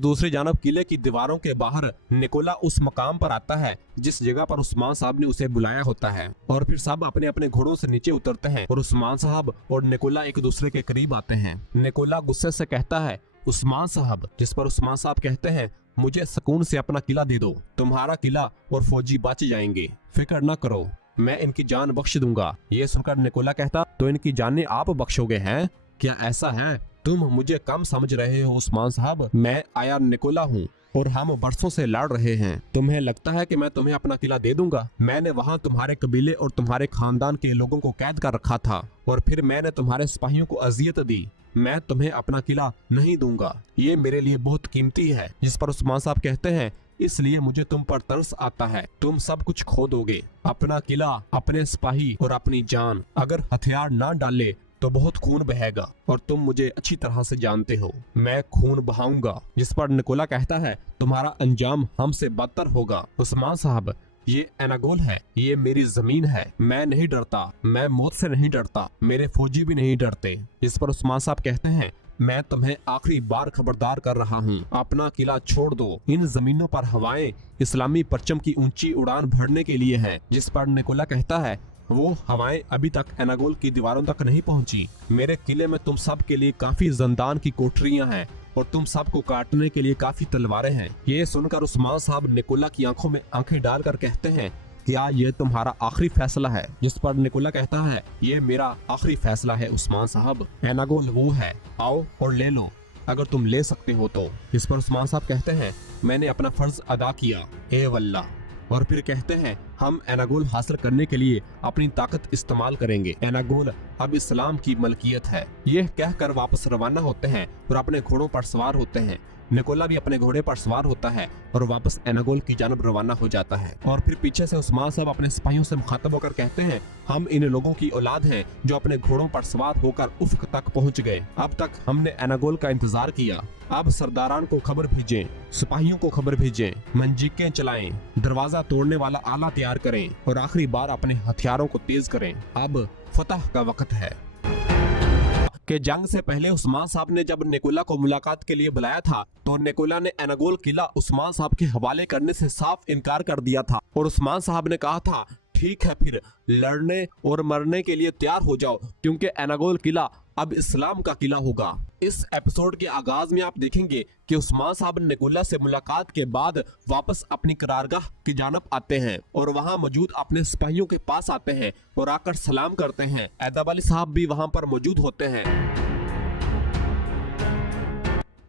दूसरी जानब किले की दीवारों के बाहर निकोला उस मकाम पर आता है जिस जगह पर उस्मान साहब ने उसे बुलाया होता है। और फिर सब अपने अपने घोड़ों से नीचे उतरते हैं और उस्मान साहब और निकोला एक दूसरे के करीब आते हैं। निकोला गुस्से से कहता है उस्मान साहब, जिस पर उस्मान साहब कहते हैं मुझे सुकून से अपना किला दे दो, तुम्हारा किला और फौजी बच जाएंगे, फिक्र न करो, मैं इनकी जान बख्श दूंगा। ये सुनकर निकोला कहता तो इनकी जानें आप बख्शोगे हैं? क्या ऐसा है? तुम मुझे कम समझ रहे हो उस्मान साहब, मैं आया निकोला हूँ और हम बरसों से लड़ रहे हैं। तुम्हें लगता है कि मैं तुम्हें अपना किला दे दूंगा? मैंने वहाँ तुम्हारे कबीले और तुम्हारे खानदान के लोगों को कैद कर रखा था और फिर मैंने तुम्हारे सिपाहियों को अजियत दी। मैं तुम्हें अपना किला नहीं दूंगा, ये मेरे लिए बहुत कीमती है। जिस पर उस्मान साहब कहते हैं इसलिए मुझे तुम पर तरस आता है, तुम सब कुछ खो दोगे, अपना किला, अपने सिपाही और अपनी जान। अगर हथियार ना डाले तो बहुत खून बहेगा और तुम मुझे अच्छी तरह से जानते हो, मैं खून बहाऊंगा। जिस पर निकोला कहता है तुम्हारा अंजाम हमसे बदतर होगा। उस्मान साहब, ये एनागोल है, ये मेरी जमीन है, मैं नहीं डरता, मैं मौत से नहीं डरता, मेरे फौजी भी नहीं डरते। जिस पर उस्मान साहब कहते हैं मैं तुम्हें आखिरी बार खबरदार कर रहा हूँ, अपना किला छोड़ दो। इन जमीनों पर हवाएं इस्लामी परचम की ऊंची उड़ान भरने के लिए हैं। जिस पर निकोला कहता है वो हवाएं अभी तक एनागोल की दीवारों तक नहीं पहुंची। मेरे किले में तुम सब के लिए काफी जंदान की कोठरियां हैं और तुम सबको काटने के लिए काफी तलवारें हैं। ये सुनकर उस्मान साहब निकोला की आंखों में आंखें डालकर कहते हैं क्या ये तुम्हारा आखिरी फैसला है? जिस पर निकोला कहता है ये मेरा आखिरी फैसला है उस्मान साहब, एनागोल वो है, आओ और ले लो अगर तुम ले सकते हो तो। इस पर उस्मान साहब कहते हैं मैंने अपना फर्ज अदा किया, ए वल्लाह। और फिर कहते हैं हम एनागोल हासिल करने के लिए अपनी ताकत इस्तेमाल करेंगे, एनागोल अब इस्लाम की मलकियत है। यह कहकर वापस रवाना होते हैं और अपने घोड़ों पर सवार होते हैं। निकोला भी अपने घोड़े पर सवार होता है और वापस एनागोल की जानब रवाना हो जाता है। और फिर पीछे से उस्मान साहब अपने सिपाहियों से मुखातब होकर कहते हैं हम इन लोगों की औलाद हैं जो अपने घोड़ों पर सवार होकर उफ़्क तक पहुंच गए। अब तक हमने एनागोल का इंतजार किया, अब सरदारान को खबर भेजें, सिपाहियों को खबर भेजें, मंजीकें चलाएं, दरवाजा तोड़ने वाला आला तैयार करें और आखिरी बार अपने हथियारों को तेज करें। अब फतह का वक्त है। कि जंग से पहले उस्मान साहब ने जब निकोला को मुलाकात के लिए बुलाया था तो निकोला ने एनागोल किला उस्मान साहब के हवाले करने से साफ इनकार कर दिया था और उस्मान साहब ने कहा था ठीक है फिर लड़ने और मरने के लिए तैयार हो जाओ क्योंकि एनागोल किला अब इस्लाम का किला होगा। इस एपिसोड के आगाज में आप देखेंगे कि उस्मान साहब निकोला से मुलाकात के बाद वापस अपनी करारगाह की जानब आते हैं और वहां मौजूद अपने सिपाहियों के पास आते हैं और आकर सलाम करते हैं। हैदर अली साहब भी वहां पर मौजूद होते हैं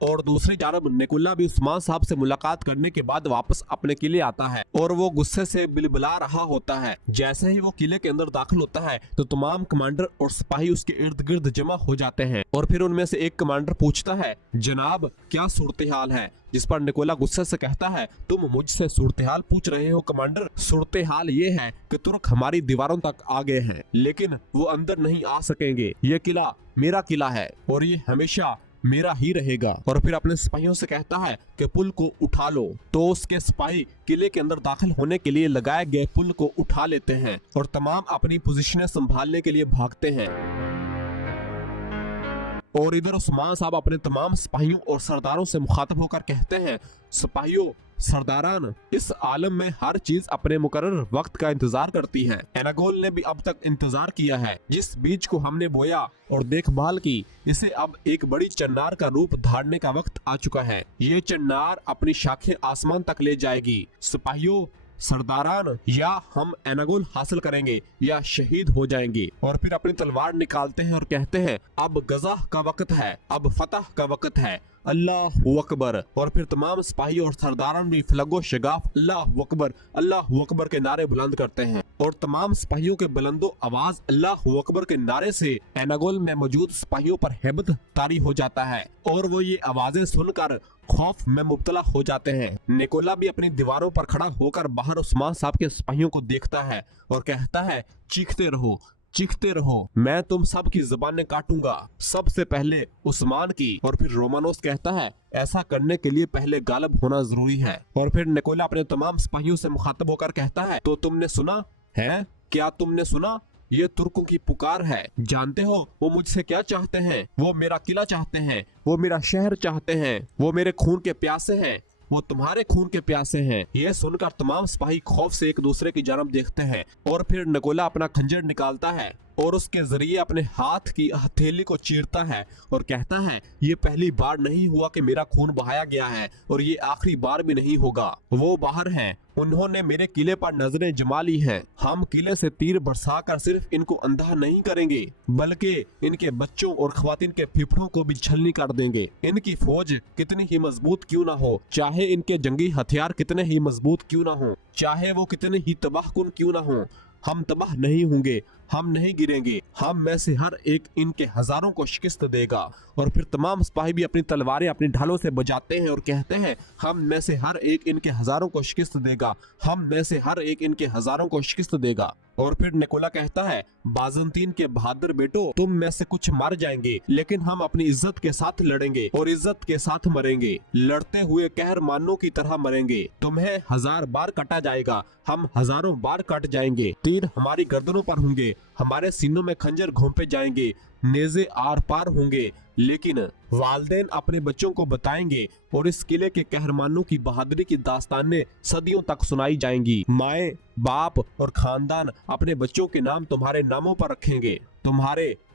और दूसरी जानब निकोला भी उस्मान साहब से मुलाकात करने के बाद वापस अपने किले आता है और वो गुस्से से बिलबिला रहा होता है। जैसे ही वो किले के अंदर दाखिल होता है तो तमाम कमांडर और सिपाही उसके इर्द गिर्द जमा हो जाते हैं और फिर उनमें से एक कमांडर पूछता है जनाब क्या सूरत हाल है? जिस पर निकोला गुस्से से कहता है तुम मुझसे सूरत हाल पूछ रहे हो कमांडर? सूरत हाल ये है कि तुर्क हमारी दीवारों तक आ गए हैं लेकिन वो अंदर नहीं आ सकेंगे। ये किला मेरा किला है और ये हमेशा मेरा ही रहेगा। और फिर अपने सिपाहियों से कहता है कि पुल को उठा लो। तो उसके सिपाही किले के अंदर दाखिल होने के लिए लगाए गए पुल को उठा लेते हैं और तमाम अपनी पोजीशनें संभालने के लिए भागते हैं। और इधर उस्मान साहब अपने तमाम सिपाहियों और सरदारों से मुखातब होकर कहते हैं सिपाहियों सरदारान, इस आलम में हर चीज अपने मुकर्रर वक्त का इंतजार करती है। एनागोल ने भी अब तक इंतजार किया है। जिस बीज को हमने बोया और देखभाल की इसे अब एक बड़ी चन्नार का रूप धारने का वक्त आ चुका है। ये चन्नार अपनी शाखें आसमान तक ले जाएगी। सिपाहियों सरदारान, या हम एनागोल हासिल करेंगे या शहीद हो जाएंगे। और फिर अपनी तलवार निकालते हैं और कहते हैं अब गज़ा का वक्त है, अब फतह का वक्त है, अल्लाह अकबर। और फिर तमाम सिपाही और सरदारान भी फलगो शगाफ अल्लाह अकबर के नारे बुलंद करते हैं और तमाम सिपाहियों के बुलंदो आवाज अल्लाह अकबर के नारे से एनागोल में मौजूद सिपाहियों पर हैबत तारी हो जाता है और वो ये आवाजें सुनकर खौफ में मुब्तला हो जाते हैं। निकोला भी अपनी दीवारों पर खड़ा होकर बाहर उस्मान साहब के सिपाहियों को देखता है और कहता है चीखते रहो, चीखते रहो, मैं तुम सब की जुबानें काटूंगा, सबसे पहले उस्मान की। और फिर रोमानोस कहता है ऐसा करने के लिए पहले गालिब होना जरूरी है। और फिर निकोला अपने तमाम सिपाहियों से मुखातब होकर कहता है तो तुमने सुना है, क्या तुमने सुना? ये तुर्कों की पुकार है। जानते हो वो मुझसे क्या चाहते हैं? वो मेरा किला चाहते हैं, वो मेरा शहर चाहते हैं, वो मेरे खून के प्यासे हैं, वो तुम्हारे खून के प्यासे हैं। ये सुनकर तमाम सिपाही खौफ से एक दूसरे की जानब देखते हैं और फिर निकोला अपना खंजर निकालता है और उसके जरिए अपने हाथ की हथेली को चीरता है और कहता है, ये पहली बार नहीं हुआ कि मेरा खून बहाया गया है और ये आखिरी बार भी नहीं होगा। वो बाहर हैं, उन्होंने मेरे किले पर नजरें जमा ली हैं। हम किले से तीर बरसाकर सिर्फ इनको अंधा नहीं करेंगे, बल्कि इनके बच्चों और खवातीन के फेफड़ों को भी छलनी कर देंगे। इनकी फौज कितनी ही मजबूत क्यों ना हो, चाहे इनके जंगी हथियार कितने ही मजबूत क्यों ना हो, चाहे वो कितने ही तबाहकुन क्यों ना हो, हम तबाह नहीं होंगे, हम नहीं गिरेंगे। हम में से हर एक इनके हजारों को शिकस्त देगा। और फिर तमाम सिपाही भी अपनी तलवारें अपनी ढालों से बजाते हैं और कहते हैं, हम में से हर एक इनके हजारों को शिकस्त देगा, हम में से हर एक इनके हजारों को शिकस्त देगा। और फिर निकोला कहता है, बाजंतीन के बहादुर बेटो, तुम में से कुछ मर जाएंगे, लेकिन हम अपनी इज्जत के साथ लड़ेंगे और इज्जत के साथ मरेंगे, लड़ते हुए कहरमानों की तरह मरेंगे। तुम्हें 1000 बार काटा जाएगा, हम हजारों बार कट जाएंगे, तीर हमारी गर्दनों पर होंगे, हमारे सीनों में खंजर घोंपे जाएंगे, नेज़े आर पार होंगे, लेकिन वालदेन अपने बच्चों को बताएंगे और इस किले के कहरमानों की बहादुरी की दास्तानें सदियों तक सुनाई जाएंगी। माए, बाप और खानदान अपने बच्चों के नाम तुम्हारे नामों पर रखेंगे,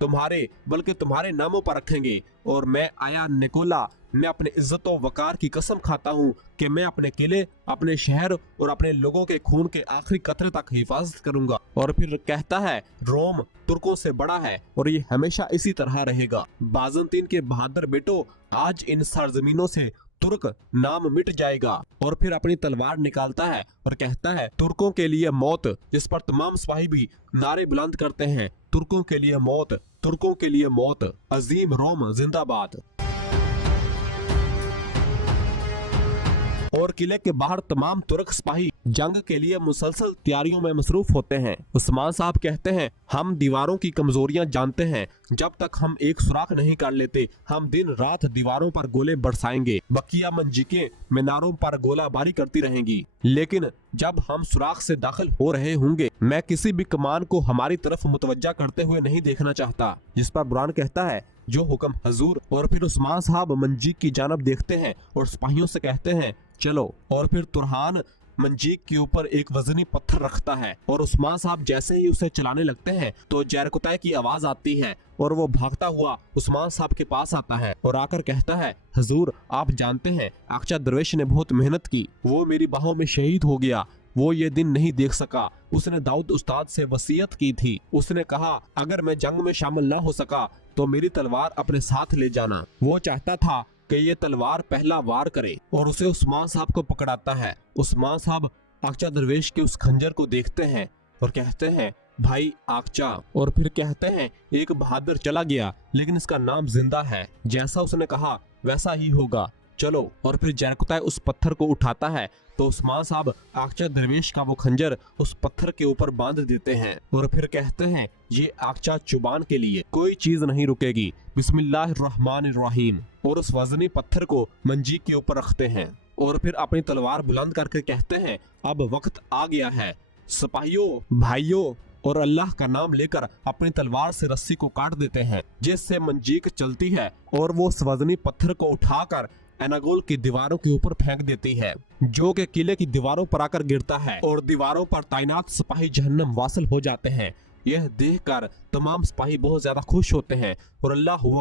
बल्कि तुम्हारे नामों पर रखेंगे। और मैं आया निकोला, मैं अपने इज्जत और वकार की कसम खाता हूँ कि मैं अपने किले, अपने शहर और अपने लोगों के खून के आखिरी कतरे तक हिफाजत करूंगा। और फिर कहता है, रोम तुर्कों से बड़ा है और ये हमेशा इसी तरह रहेगा। बाजंतीन के बहादुर बेटो, आज इन सरजमीनों से तुर्क नाम मिट जाएगा। और फिर अपनी तलवार निकालता है और कहता है, तुर्कों के लिए मौत। जिस पर तमाम सिपाही भी नारे बुलंद करते हैं, तुर्कों के लिए मौत, तुर्कों के लिए मौत, अजीम रोम जिंदाबाद। और किले के बाहर तमाम तुर्क सिपाही जंग के लिए मुसलसल तैयारियों में मसरूफ होते हैं। उस्मान साहब कहते हैं, हम दीवारों की कमजोरियां जानते हैं, जब तक हम एक सुराख नहीं कर लेते, हम दिन रात दीवारों पर गोले बरसाएंगे, बकिया मंजिकें मीनारों पर गोलाबारी करती रहेंगी, लेकिन जब हम सुराख से दाखिल हो रहे होंगे, मैं किसी भी कमान को हमारी तरफ मुतवज्जा करते हुए नहीं देखना चाहता। जिस पर बुरान कहता है, जो हुक्म हजूर। और फिर उस्मान साहब मंजीक की जानब देखते हैं और सिपाहियों से कहते हैं, चलो। और फिर तुरहान मंजीक के ऊपर एक वजनी पत्थर रखता है और उस्मान साहब जैसे ही उसे चलाने लगते हैं तो जैरकुताई की आवाज आती है और वो भागता हुआ उस्मान साहब के पास आता है और आकर कहता है, हजूर आप जानते हैं आकचा दरवेश ने बहुत मेहनत की, वो मेरी बाहों में शहीद हो गया, वो ये दिन नहीं देख सका। उसने दाऊद उस्ताद से वसीयत की थी, उसने कहा अगर मैं जंग में शामिल ना हो सका तो मेरी तलवार अपने साथ ले जाना। वो चाहता था कि ये तलवार पहला वार करे और उसे उस्मान साहब को पकड़ाता है। उस्मान साहब आकचा दरवेश के उस खंजर को देखते हैं और कहते हैं, भाई आकचा। और फिर कहते हैं, एक बहादुर चला गया लेकिन इसका नाम जिंदा है, जैसा उसने कहा वैसा ही होगा, चलो। और फिर जैरकुताई उस पत्थर को उठाता है तो उस्मान साहब आकचा दरवेश का वो खंजर उस पत्थर के ऊपर बांध देते हैं और फिर कहते हैं, ये आकचा चुबान के लिए, कोई चीज नहीं रुकेगी, बिस्मिल्लाहिर्रहमानिर्रहीम। और उस वजनी पत्थर को मंजीक के ऊपर रखते हैं और फिर अपनी तलवार बुलंद करके कहते हैं, अब वक्त आ गया है, सिपाहियों, भाइयों, और अल्लाह का नाम लेकर अपनी तलवार से रस्सी को काट देते हैं, जिससे मंजीक चलती है और वो उस वजनी पत्थर को उठाकर एनागोल की दीवारों के ऊपर फेंक देती है, जो कि किले की दीवारों पर आकर गिरता है और दीवारों पर तैनात सिपाही जहन्नम वासिल हो जाते हैं। यह देखकर तमाम सिपाही बहुत ज्यादा खुश होते हैं और अल्लाहु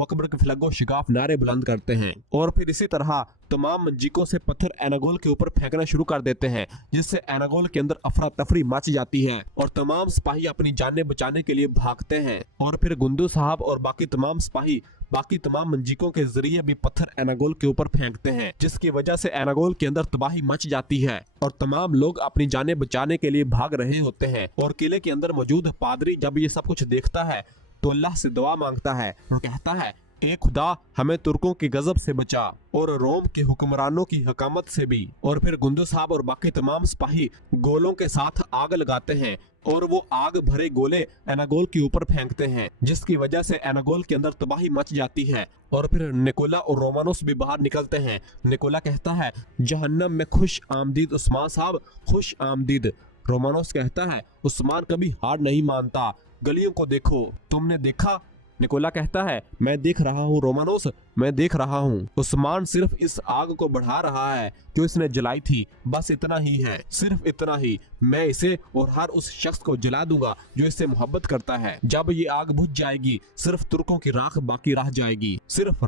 अकबर के फलगो शिगाफ नारे बुलंद करते हैं। और फिर इसी तरह तमाम मंजीकों से पत्थर एनागोल के ऊपर फेंकना शुरू कर देते हैं, जिससे एनागोल के अंदर अफरा तफरी मच जाती है और तमाम सिपाही अपनी जानें बचाने के लिए भागते हैं। और फिर गुंदू साहब और बाकी तमाम सिपाही बाकी तमाम मंजीकों के जरिए भी पत्थर एनागोल के ऊपर फेंकते हैं, जिसकी वजह से एनागोल के अंदर तबाही मच जाती है और तमाम लोग अपनी जानें बचाने के लिए भाग रहे होते हैं। और किले के अंदर मौजूद पादरी जब ये सब कुछ देखता है तो अल्लाह से दुआ मांगता है और कहता है, ए खुदा, हमें तुर्कों की गजब से बचा और रोम के हुक्मरानों की हकामत से भी। और फिर गुंदू साहब और बाकी तमाम सिपाही गोलों के साथ आग लगाते हैं और वो आग भरे गोले एनागोल के ऊपर फेंकते हैं, जिसकी वजह से एनागोल के अंदर तबाही मच जाती है। और फिर निकोला और रोमानोस भी बाहर निकलते हैं। निकोला कहता है, जहन्नम में खुश आमदीद उस्मान साहब, खुश आमदीद। रोमानोस कहता है, उस्मान कभी हार नहीं मानता, गलियों को देखो, तुमने देखा? निकोला कहता है, मैं देख रहा हूँ रोमानोस, मैं देख रहा हूँ। उस्मान सिर्फ इस आग को बढ़ा रहा है जो इसने जलाई थी, बस इतना ही है, सिर्फ इतना ही। मैं इसे और हर उस शख्स को जला दूंगा जो इससे मोहब्बत करता है। जब ये आग बुझ जाएगी, सिर्फ तुर्कों की राख बाकी रह जाएगी, सिर्फ